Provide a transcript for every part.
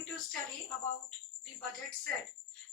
going to study about the budget set.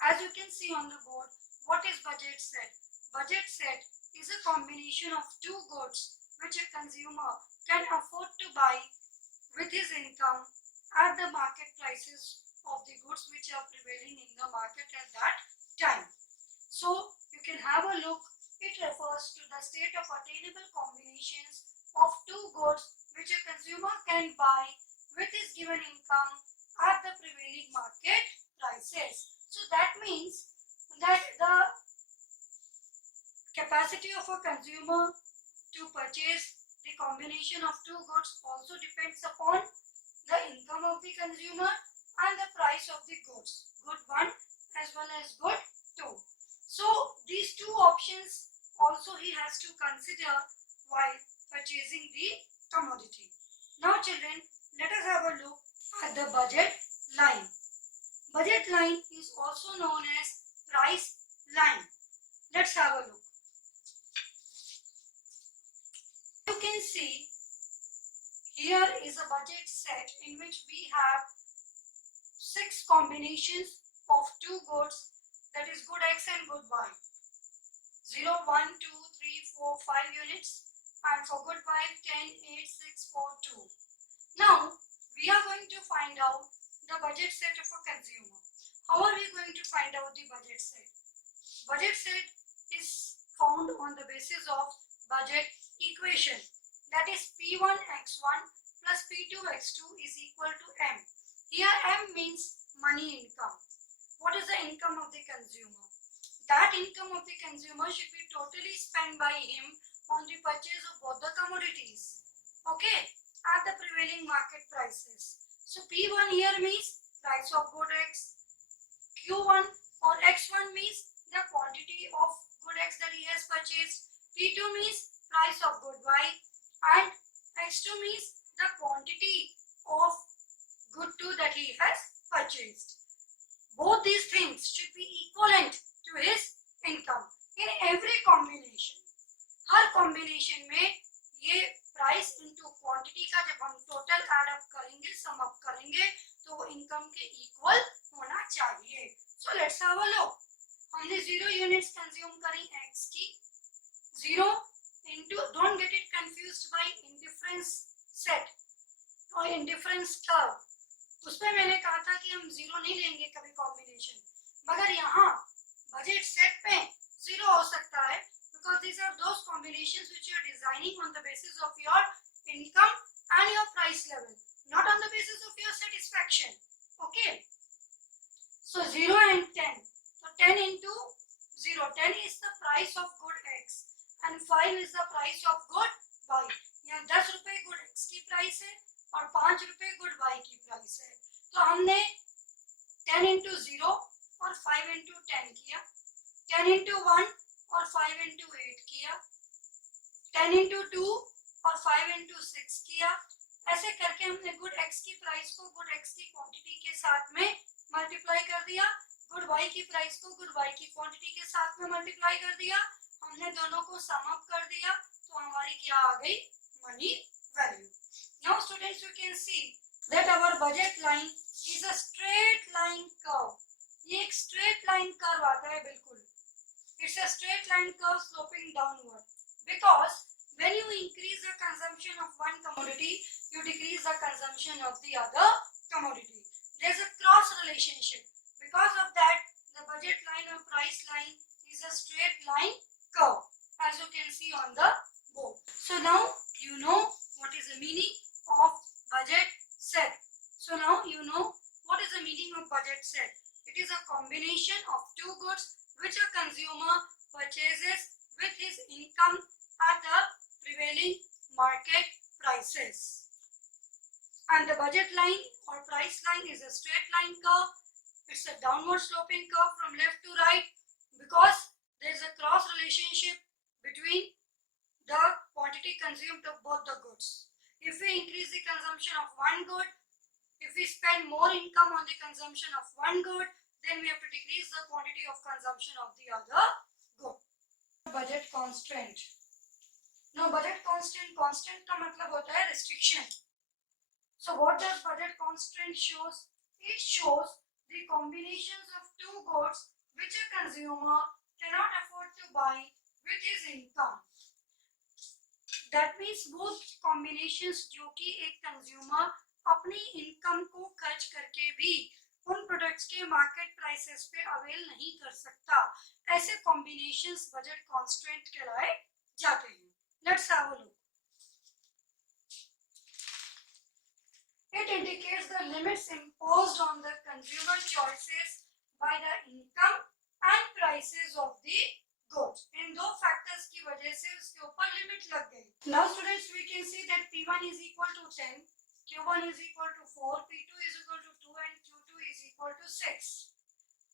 As you can see on the board, what is budget set? Budget set is a combination of two goods which a consumer can afford to buy with his income at the market prices of the goods which are prevailing in the market at that time. So you can have a look. It refers to the state of attainable combinations of two goods which a consumer can buy with his given income at the prevailing market prices. So that means that the capacity of a consumer to purchase the combination of two goods also depends upon the income of the consumer and the price of the goods, good 1 as well as good 2. So these two options also he has to consider while purchasing the commodity. Now children, let us have a look at the budget line. Budget line is also known as price line. Let's have a look. You can see here is a budget set in which we have 6 combinations of two goods, that is good X and good Y. 0, 1, 2, 3, 4, 5 units, and for good Y 10, 8, 6, 4, 2. Now we are going to find out the budget set of a consumer. How are we going to find out the budget set? Budget set is found on the basis of budget equation, that is P1x1 plus P2x2 is equal to M. Here M means money income. What is the income of the consumer? That income of the consumer should be totally spent by him on the purchase of both the commodities, okay, at the prevailing market prices. So P1 here means price of good X, Q1 or X1 means the quantity of good X that he has purchased, P2 means price of good Y, and X2 means the quantity of good 2 that he has purchased. Both these things should be equivalent to his income in every combination. Her combination में ये price into quantity का जब हम total add up करेंगे, sum up करेंगे, तो वो income के equal होना चाहिए. So let's have a look. हमने 0 units consume करी X की, 0 into, don't get it confused by indifference set or indifference curve. उसमें मैंने कहा था कि हम 0 नहीं लेंगे कभी combination, मगर यहाँ budget set पे 0 हो सकता है, because these are those combinations which you are designing on the basis of your income and your price level, not on the basis of your satisfaction. Okay. So 0 and 10. So 10 into 0. 10 is the price of good X and 5 is the price of good Y. यहाँ 10 रुपए good X की price है और 5 रुपए good Y की price है. तो हमने 10 into 0 और 5 into 10 किया, 10 into 1 और 5 into 8 किया, 10 into 2 और 5 into 6 किया. ऐसे करके हमने गुड X की प्राइस को गुड X की क्वांटिटी के साथ में मल्टीप्लाई कर दिया, गुड Y की प्राइस को गुड Y की क्वांटिटी के साथ में मल्टीप्लाई कर दिया, हमने दोनों को सम अप कर दिया, तो हमारी क्या आ गई? Money value. Now students, you can see that our budget line is a straight line curve. ये एक स्ट्रेट लाइन कर्व आता है बिल्कुल. It's a straight line curve sloping downward, because when you increase the consumption of one commodity, you decrease the consumption of the other commodity. There's a cross relationship. Because of that, the budget line or price line is a straight line curve, as you can see on the board. So now you know what is the meaning of budget set. So now you know what is the meaning of budget set. It is a combination of two goods which a consumer purchases with his income at the prevailing market prices. And the budget line or price line is a straight line curve. It's a downward sloping curve from left to right, because there is a cross relationship between the quantity consumed of both the goods. If we increase the consumption of one good, if we spend more income on the consumption of one good, then we have to decrease the quantity of consumption of the other good. Budget constant. Now budget constant का मतलब होता है restriction. So what does budget constant shows? it shows the combinations of two goods which a consumer cannot afford to buy with his income. That means वो combinations जो कि एक consumer अपनी income को खर्च करके भी उन प्रोडक्ट्स के मार्केट प्राइसेस पे अवेल नहीं कर सकता, ऐसे कॉम्बिनेशंस बजट कॉन्स्टेंट कहलाए जाते हैं. Let's have a look. It indicates the limits imposed on the consumer choices by the income and prices of the goods. इन दो फैक्टर्स की वजह से उसके ऊपर लिमिट लग गई. Now students, we can see that P1 is equal to 10, Q1 is equal to 4, P2 is equal to 2 and Q2 is equal to 6.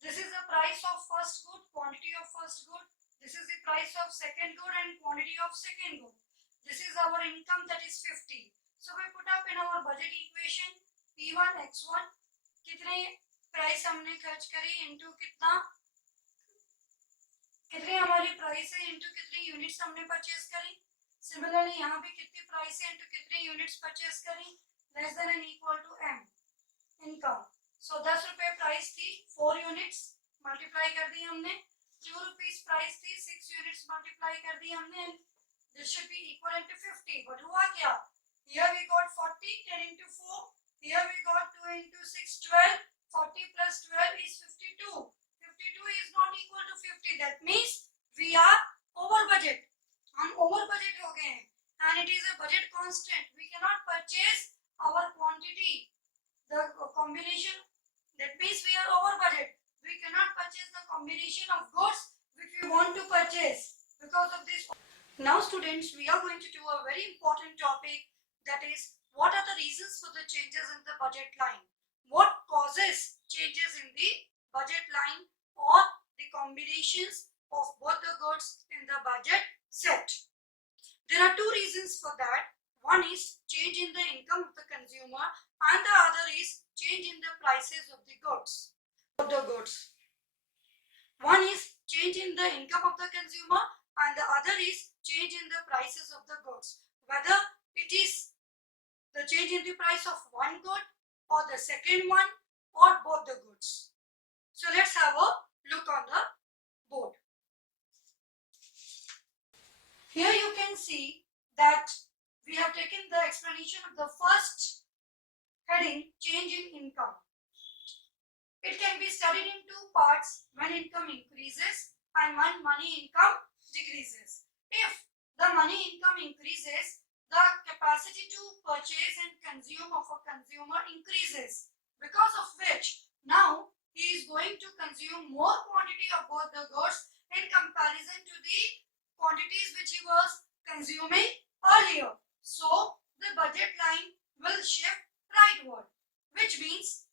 This is the price of first good, quantity of first good. This is the price of second good and quantity of second good. This is our income, that is 50. So we put up in our budget equation P1 X1 कितने price हमने खर्च करी into कितना कितने हमारी price है into कितनी units हमने परचेज करी. सिमिलरली यहाँ भी कितनी प्राइस है इनटू कितनी यूनिट्स परचेज करी. Less than and equal to m income. So 10 रुपए प्राइस थी, 4 यूनिट्स मल्टीप्लाई कर दी हमने. 2 रुपीस प्राइस थी, 6 यूनिट्स मल्टीप्लाई कर दी हमने. This should be equal to 50. But हुआ क्या? Here we got 40, 10 into 4. Here we got 2 into 6, 12. 40 plus 12 is 52. 52 is not equal to 50. That means we are over budget. हम over budget हो गए हैं. And it is a budget constant. We cannot purchase our quantity. The combination, that means we are over budget. We cannot purchase the combination of goods which we want to purchase because of this. Now students, we are going to do a very important topic. That is, what are the reasons for the changes in the budget line? What causes changes in the budget line or the combinations of both the goods in the budget set? There are two reasons for that. One is change in the income of the consumer and the other is change in the prices of the goods. One is change in the income of the consumer and the other is change in the prices of the goods. Whether it is the change in the price of one good or the second one or both the goods. So let's have a look on the board. Here you can see that we have taken the explanation of the first heading, change in income. It can be studied in two parts, when income increases and when money income decreases. If the money income increases, the capacity to purchase and consume of a consumer increases, because of which now he is going to consume more quantity of both the goods in comparison to the quantities which he was consuming earlier. So the budget line will shift rightward, which means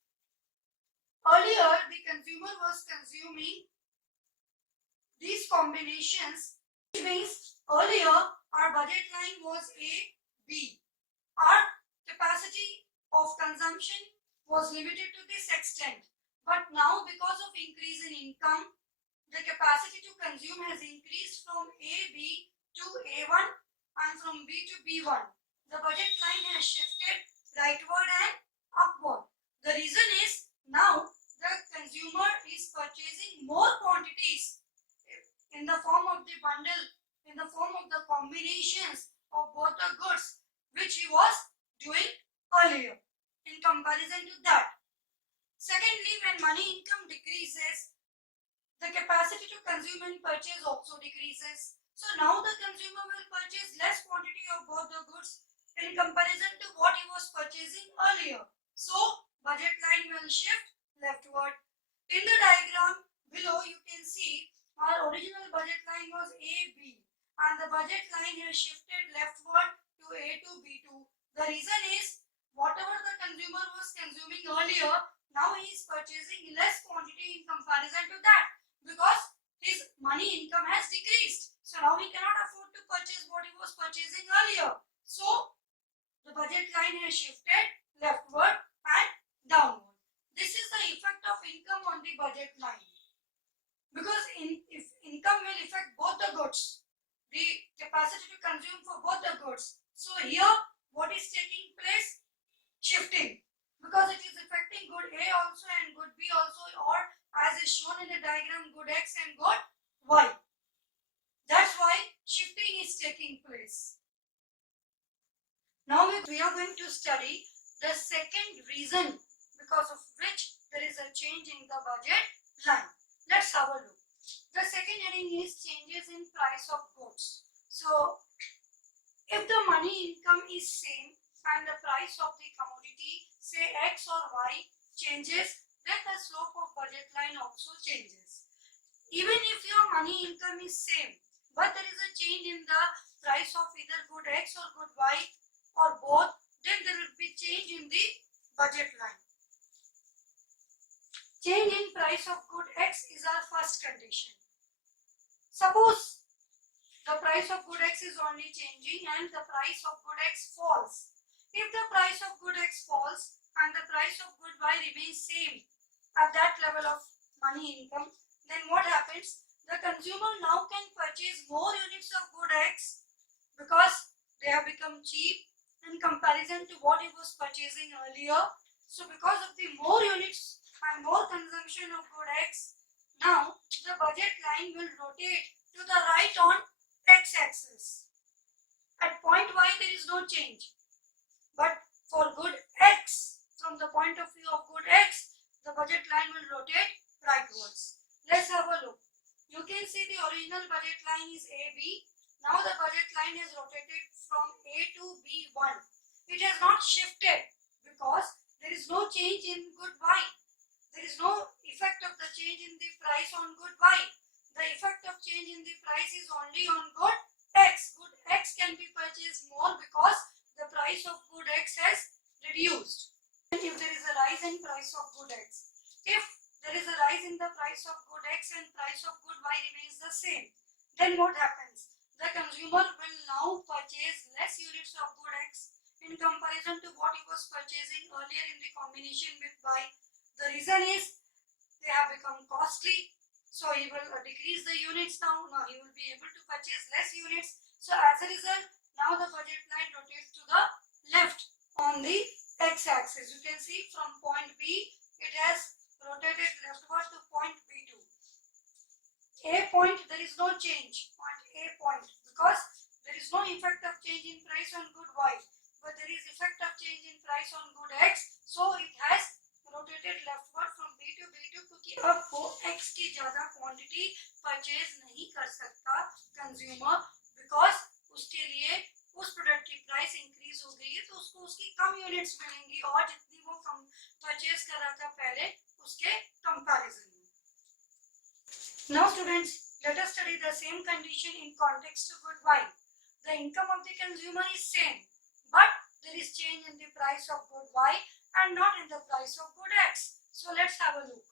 earlier the consumer was consuming these combinations, which means earlier our budget line was A, B. Our capacity of consumption was limited to this extent. But now because of increase in income, the capacity to consume has increased from A, B to A1 and from B to B1. The budget line has shifted rightward and upward. The reason is now the consumer is purchasing more quantities in the form of the bundle, in the form of the combinations of both the goods which he was doing earlier in comparison to that. Secondly, when money income decreases, the capacity to consume and purchase also decreases. So now the consumer will purchase less quantity of both the goods in comparison to what he was purchasing earlier. So budget line will shift leftward. In the diagram below you can see our original budget line was AB and the budget line has shifted leftward to A2, B2. The reason is whatever the consumer was consuming earlier, now he is purchasing less quantity in comparison to that because his money income has decreased. So now he cannot afford to purchase what he was purchasing earlier. So the budget line has shifted leftward and downward. This is the effect of income on the budget line. Because if income will affect both the goods, the capacity to consume for both the goods. So here what is taking place? Shifting. Because it is affecting good A in good Y. That's why shifting is taking place. Now we are going to study the second reason because of which there is a change in the budget line. Let's have a look. The second heading is changes in price of goods. So, if the money income is same and the price of the commodity, say X or Y, changes, then the slope of budget line also changes. Even if your money income is same, but there is a change in the price of either good X or good Y or both, then there will be change in the budget line. Change in price of good X is our first condition. Suppose the price of good X is only changing and the price of good X falls. If the price of good X falls and the price of good Y remains same at that level of money income, then what happens? The consumer now can purchase more units of good X because they have become cheap in comparison to what he was purchasing earlier. So because of the more units and more consumption of good X, now the budget line will rotate to the right on X-axis. At point Y there is no change, but for good X, from the point of view of good X, the budget line will rotate rightwards. Let's have a look. You can see the original budget line is AB. Now the budget line has rotated from A to B1. It has not shifted because there is no change in good Y. There is no effect of the change in the price on good Y. The effect of change in the price is only on good X. Good X can be purchased more because the price of good X has reduced. And if there is a rise in price of good X, if there is a rise in the price of good X and price of good Y remains the same, then what happens? The consumer will now purchase less units of good X in comparison to what he was purchasing earlier in the combination with Y. The reason is they have become costly, so he will decrease the units now. Now he will be able to purchase less units. So as a result, now the budget line rotates to the left on the X-axis. You can see from point B, it has rotated leftward to point B2. A point, there is no change. Point A point, because there is no effect of change in price on good Y, but there is effect of change in price on good X. So it has rotated leftward from B to B2 क्योंकि अब वो X की ज़्यादा quantity purchase नहीं कर सकता consumer because उसके लिए उस product की price increase हो गई है तो उसको उसकी कम units मिलेंगी और जितनी वो कम purchase कर रहा था पहले उसके comparison में. Now students, let us study the same condition in context to good Y. The income of the consumer is same, but there is change in the price of good Y and not in the price of good X. So let's have a look.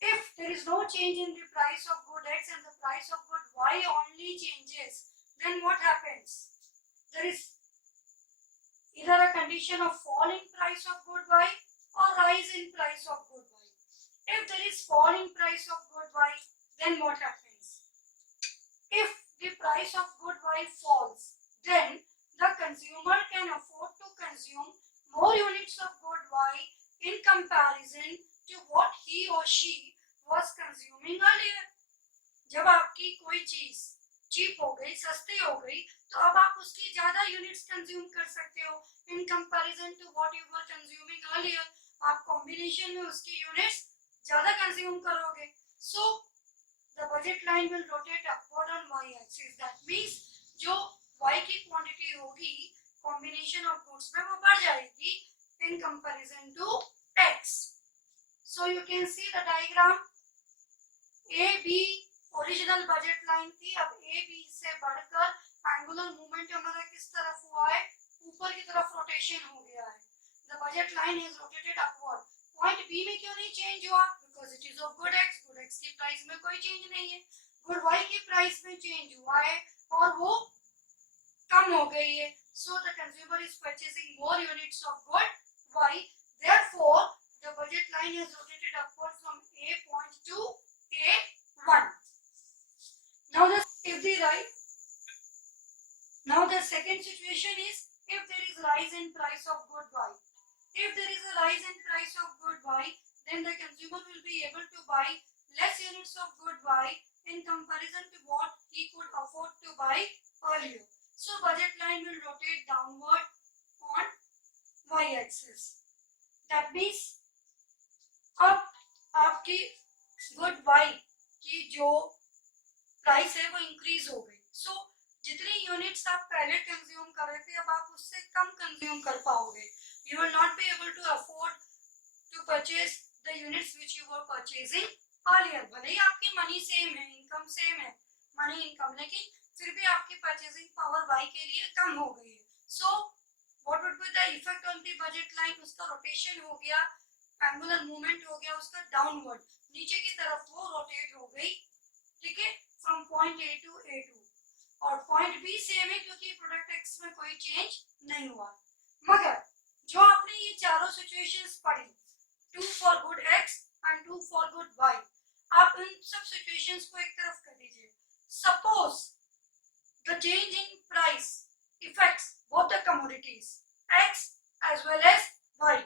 If there is no change in the price of good X and the price of good Y only changes, then what happens? There is either a condition of fall in price of good Y or rise in price of good Y. If there is fall in price of good Y, then what happens? If the price of good Y falls, then the consumer can afford to consume more units of good Y in comparison to what he or she was consuming earlier. जब आपकी कोई चीज cheap हो गई, सस्ती हो गई, तो अब आप उसकी ज्यादा यूनिट्स कंज्यूम कर सकते हो in comparison to what you were consuming earlier. आप कॉम्बिनेशन में उसकी यूनिट्स ज्यादा कंज्यूम करोगे. So the budget line will rotate upward on y-axis. That means जो y की क्वांटिटी होगी combination of goods में वो बढ़ जाएगी in comparison to x. So you can see the diagram. AB original budget line थी, अब AB से बढ़कर एंगुलर मूवमेंट हमारा किस तरफ हुआ है, ऊपर की तरफ रोटेशन हो गया है. The budget line is rotated upward. Point B में क्यों नहीं चेंज हुआ? Because it is of good X. Good X की प्राइस में कोई चेंज नहीं है. Good Y की प्राइस में चेंज हुआ है और वो कम हो गई है. So the consumer is purchasing more units of good Y. Therefore, the budget line is rotated upward from A point to A1. Now the second situation is if there is rise in price of good Y. If there is a rise in price of good Y, then the consumer will be able to buy less units of good buy in comparison to what he could afford to buy earlier. So budget line will rotate downward on y-axis. That means अब आपकी good by की जो price है वो increase हो गई. सो जितनी units आप पहले कंज्यूम कर रहे थे अब आप उससे कम कंज्यूम कर पाओगे. You will not be able to afford to purchase the units which you were purchasing earlier. भले ही आपकी मनी सेम है, इनकम सेम है, मनी इनकम, लेकिन फिर भी आपकी परचेजिंग पावर बाई के लिए कम हो गई है. So what would be the effect on the budget line? उसका रोटेशन हो गया, एंगुलर मूवमेंट हो गया उसका डाउनवर्ड, नीचे की तरफ वो रोटेट हो गई. ठीक है, from point A to A2. और पॉइंट बी सेम है क्योंकि प्रोडक्ट एक्स में कोई चेंज नहीं हुआ. मगर जो आपने ये चारों सिचुएशंस पढ़ी, 2 for good X and 2 for good Y, आप इन सब सिचुएशंस को एक तरफ कर दीजिए. Suppose the change in price effects both the commodities X as well as Y.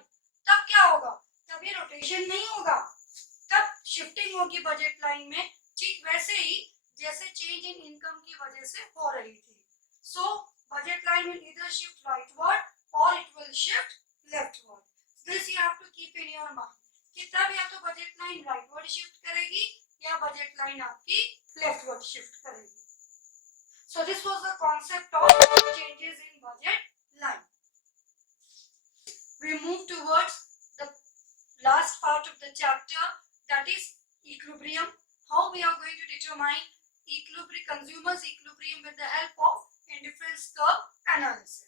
तब क्या होगा? तभी रोटेशन नहीं होगा, तब शिफ्टिंग होगी बजट लाइन में, ठीक वैसे ही जैसे चेंज इन इनकम की वजह से हो रही थी. So budget line will either shift rightward और it will shift leftward. This you have to keep in your mind कि तब या तो बजट लाइन राइटवर्ड शिफ्ट करेगी या बजट लाइन आपकी लेफ्टवर्ड शिफ्ट करेगी. So this was the concept of changes in budget line.